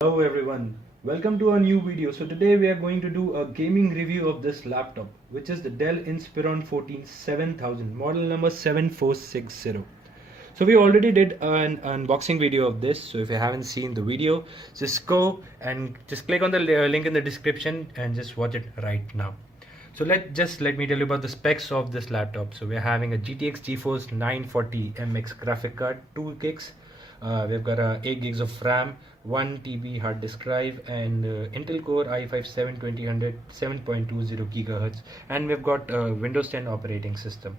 Hello everyone, welcome to a new video. So today we are going to do a gaming review of this laptop, which is the Dell Inspiron 14 7000, model number 7460. So we already did an unboxing video of this, so if you haven't seen the video, just go and just click on the link in the description and just watch it right now. So let me tell you about the specs of this laptop. So we're having a GTX GeForce 940 MX graphic card, 2 gigs. We've got 8 gigs of RAM, 1 TB hard disk drive, and Intel Core i5 72000 7.20 gigahertz, and we've got Windows 10 operating system.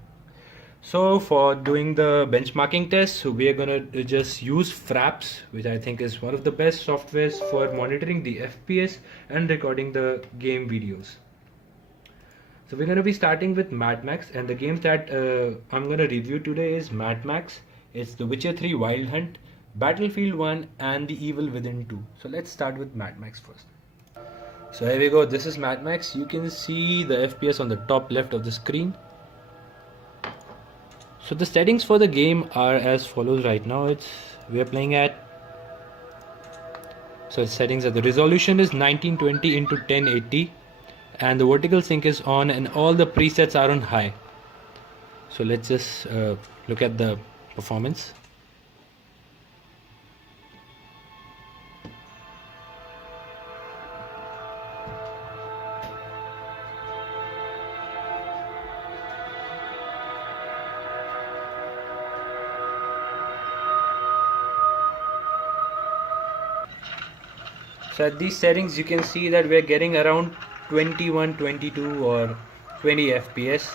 So for doing the benchmarking test, so we are gonna just use Fraps, which I think is one of the best softwares for monitoring the FPS and recording the game videos. So we're gonna be starting with Mad Max, and the games that I'm gonna review today is Mad Max, it's The Witcher 3 Wild Hunt, Battlefield 1, and The Evil Within 2. So let's start with Mad Max first. So here we go, this is Mad Max. You can see the FPS on the top left of the screen. So the settings for the game are as follows right now. We are playing at, so settings are, the resolution is 1920 into 1080 and the vertical sync is on and all the presets are on high. So let's just look at the performance. So at these settings you can see that we're getting around 21, 22 or 20 FPS,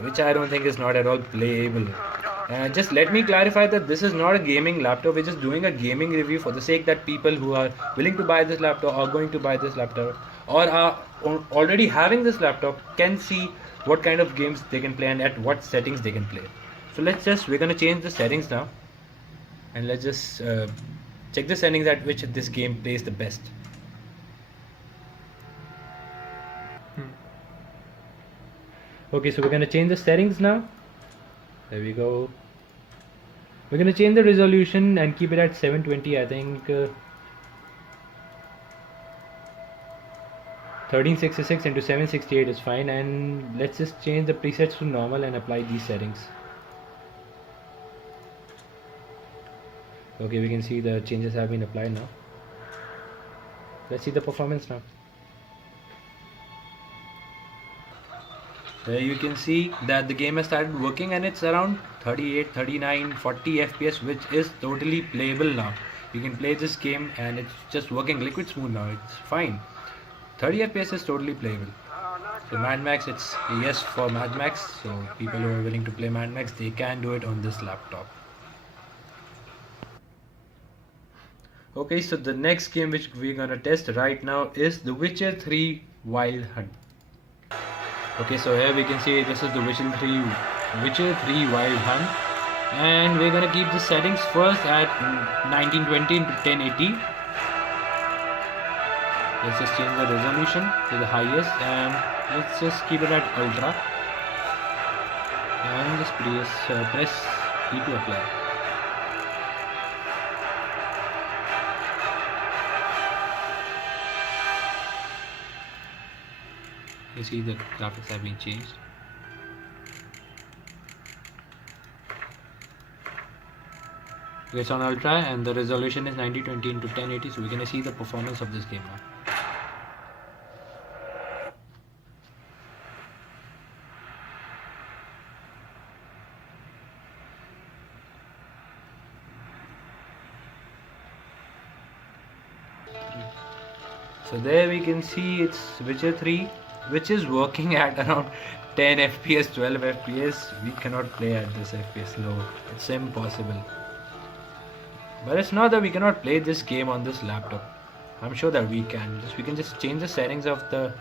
which I don't think is not at all playable. Just let me clarify that this is not a gaming laptop. We're just doing a gaming review for the sake that people who are willing to buy this laptop, are going to buy this laptop, or are already having this laptop, can see what kind of games they can play and at what settings they can play. So we're going to change the settings now, and let's just check the settings at which this game plays the best. Okay, so we're going to change the settings now. There we go. We're going to change the resolution and keep it at 720. I think 1366 into 768 is fine, and let's just change the presets to normal and apply these settings. Okay, we can see the changes have been applied now. Let's see the performance now. There you can see that the game has started working and it's around 38, 39, 40 FPS, which is totally playable now. You can play this game and it's just working liquid smooth now. It's fine. 30 FPS is totally playable. So Mad Max, it's a yes for Mad Max. So people who are willing to play Mad Max, they can do it on this laptop. Okay, so the next game which we're gonna test right now is The Witcher 3 Wild Hunt. Okay, so here we can see this is the Witcher 3 Wild Hunt, and we're gonna keep the settings first at 1920 into 1080. Let's just change the resolution to the highest and let's just keep it at ultra, and just press E to apply. You see the graphics have been changed. It's on ultra and the resolution is 1920 into 1080, so we're gonna see the performance of this game now. So there we can see it's Witcher 3, which is working at around 10 FPS, 12 FPS. We cannot play at this FPS low. It's impossible. But it's not that we cannot play this game on this laptop. I'm sure that we can. We can just change the settings of the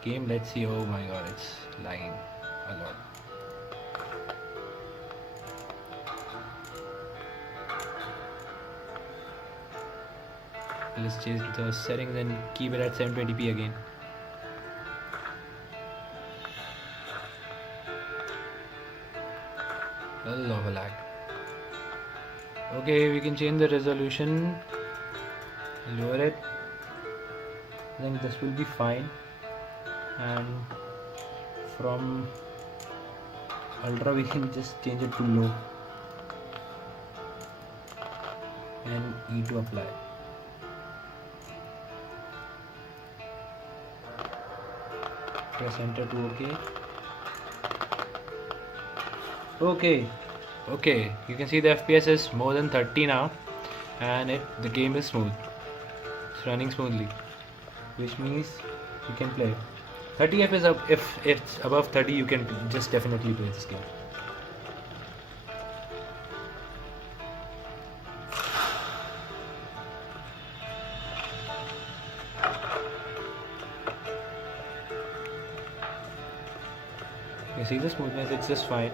game. Let's see. Oh my god, it's lagging a lot. Let's change the settings and keep it at 720p again. A lot of lag. Okay, we can change the resolution lower it. I think this will be fine, and from ultra we can just change it to low and E to apply. Press enter to okay. You can see the FPS is more than 30 now, and the game is smooth. It's running smoothly, which means you can play. 30 FPS up. If it's above 30, you can just definitely play this game. You see the smoothness, it's just fine.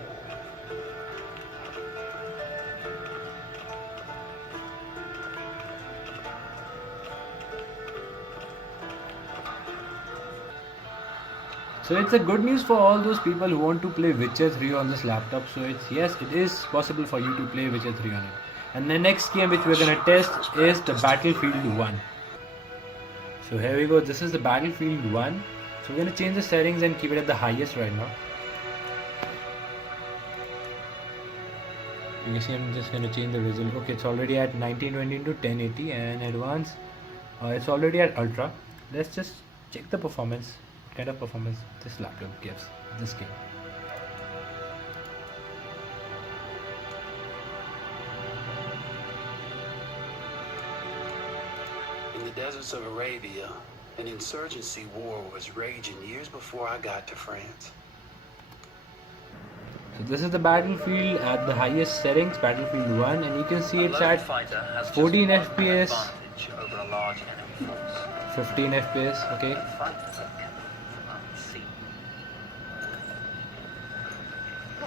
So it's a good news for all those people who want to play Witcher 3 on this laptop. So yes, it is possible for you to play Witcher 3 on it. And the next game which we're gonna test is the Battlefield 1. So here we go, this is the Battlefield 1. So we're gonna change the settings and keep it at the highest right now. You can see I'm just gonna change the resolution. Okay, it's already at 1920 to 1080, and advanced it's already at ultra. Let's just check the performance. What kind of performance this laptop gives this game. In the deserts of Arabia, an insurgency war was raging years before I got to France. So this is the Battlefield at the highest settings, Battlefield 1, and you can see it's at 14 FPS, 15 FPS, okay.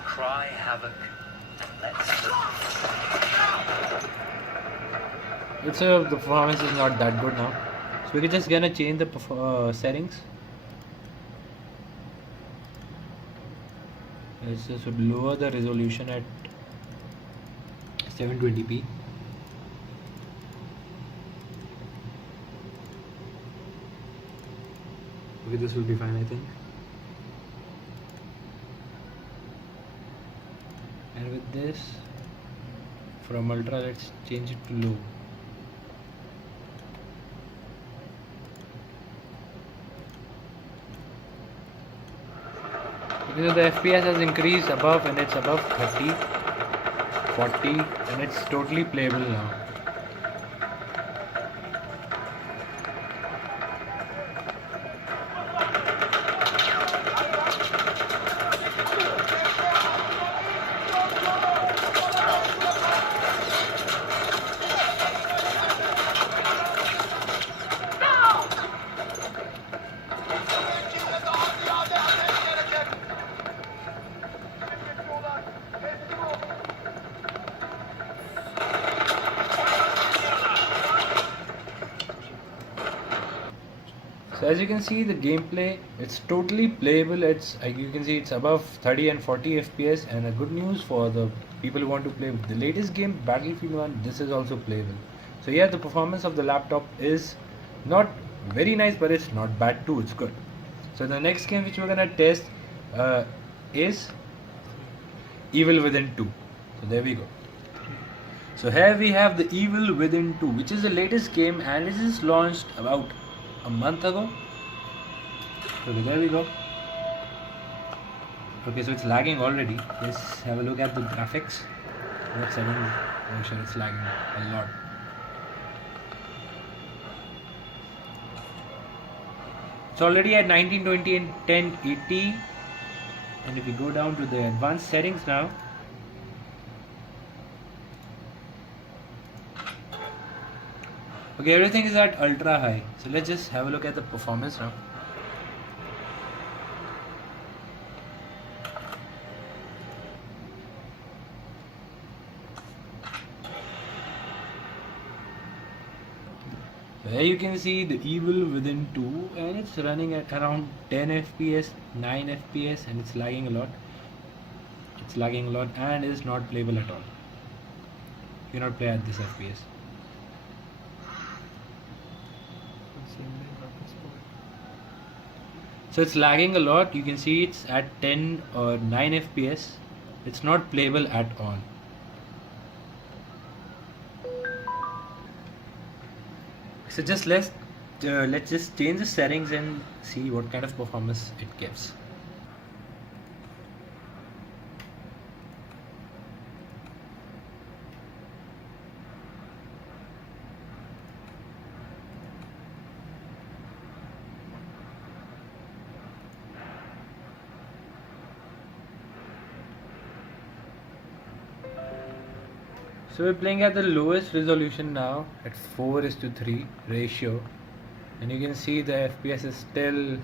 Cry havoc and let's the performance is not that good now, so we're just gonna change the settings. Let's just lower the resolution at 720p. Okay, this will be fine, I think. And with this, from ultra, let's change it to low. Because the FPS has increased above, and it's above 30, 40, and it's totally playable now. So as you can see, the gameplay, it's totally playable. It's you can see it's above 30 and 40 FPS, and a good news for the people who want to play the latest game, Battlefield 1, this is also playable. So yeah, the performance of the laptop is not very nice, but it's not bad too, it's good. So the next game which we're gonna test is Evil Within 2. So there we go. So here we have the Evil Within 2, which is the latest game, and it is launched about a month ago. So there we go. Okay, so it's lagging already. Let's have a look at the graphics. What setting? Oh sure, it's lagging a lot. It's already at 1920 and 1080, and if we go down to the advanced settings now, okay, everything is at ultra high. So let's just have a look at the performance now. So here you can see the Evil Within 2, and it's running at around 10 FPS, 9 FPS, and it's lagging a lot. It's lagging a lot and is not playable at all. You cannot play at this FPS. So it's lagging a lot. You can see it's at 10 or 9 FPS. It's not playable at all. So just let's just change the settings and see what kind of performance it gives. So we're playing at the lowest resolution now at 4:3 ratio, and you can see the FPS is still.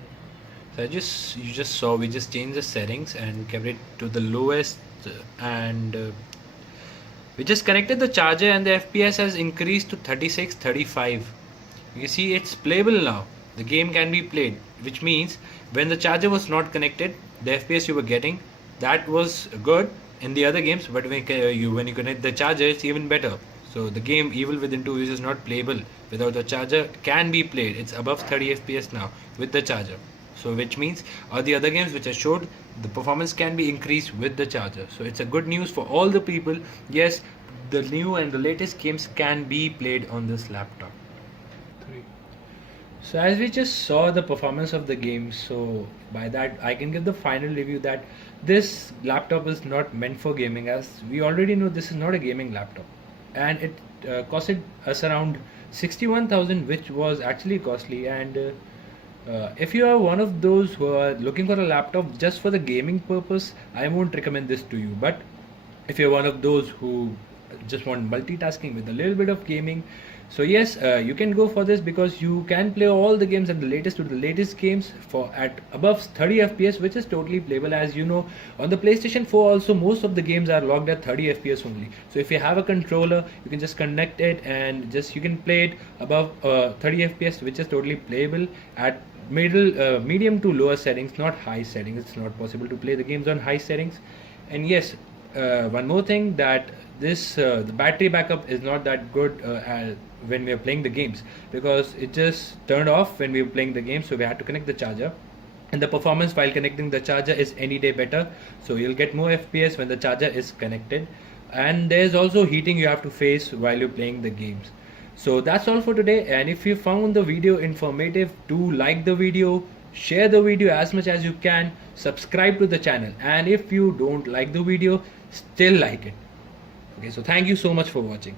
So you just saw we just changed the settings and kept it to the lowest, and we just connected the charger and the FPS has increased to 36, 35. You see it's playable now. The game can be played, which means when the charger was not connected, the FPS you were getting that was good in the other games, but when you connect the charger, it's even better. So the game Evil Within 2 is not playable without the charger, can be played. It's above 30 FPS now with the charger. So which means all the other games which I showed, the performance can be increased with the charger. So it's a good news for all the people. Yes, the new and the latest games can be played on this laptop. So as we just saw the performance of the game, so by that I can give the final review that this laptop is not meant for gaming, as we already know this is not a gaming laptop, and it costed us around 61,000, which was actually costly. And if you are one of those who are looking for a laptop just for the gaming purpose, I won't recommend this to you. But if you're one of those who just want multitasking with a little bit of gaming, so yes, you can go for this, because you can play all the games and the latest to the latest games for at above 30 FPS, which is totally playable. As you know, on the PlayStation 4 also most of the games are logged at 30 FPS only. So if you have a controller, you can just connect it and just you can play it above 30 FPS, which is totally playable at medium to lower settings, not high settings. It's not possible to play the games on high settings. And yes, one more thing, that this the battery backup is not that good when we are playing the games, because it just turned off when we were playing the game, so we had to connect the charger, and the performance while connecting the charger is any day better. So you'll get more FPS when the charger is connected, and there's also heating you have to face while you're playing the games. So that's all for today, and if you found the video informative, do like the video, share the video as much as you can, subscribe to the channel, and if you don't like the video, still like it. Okay, so thank you so much for watching.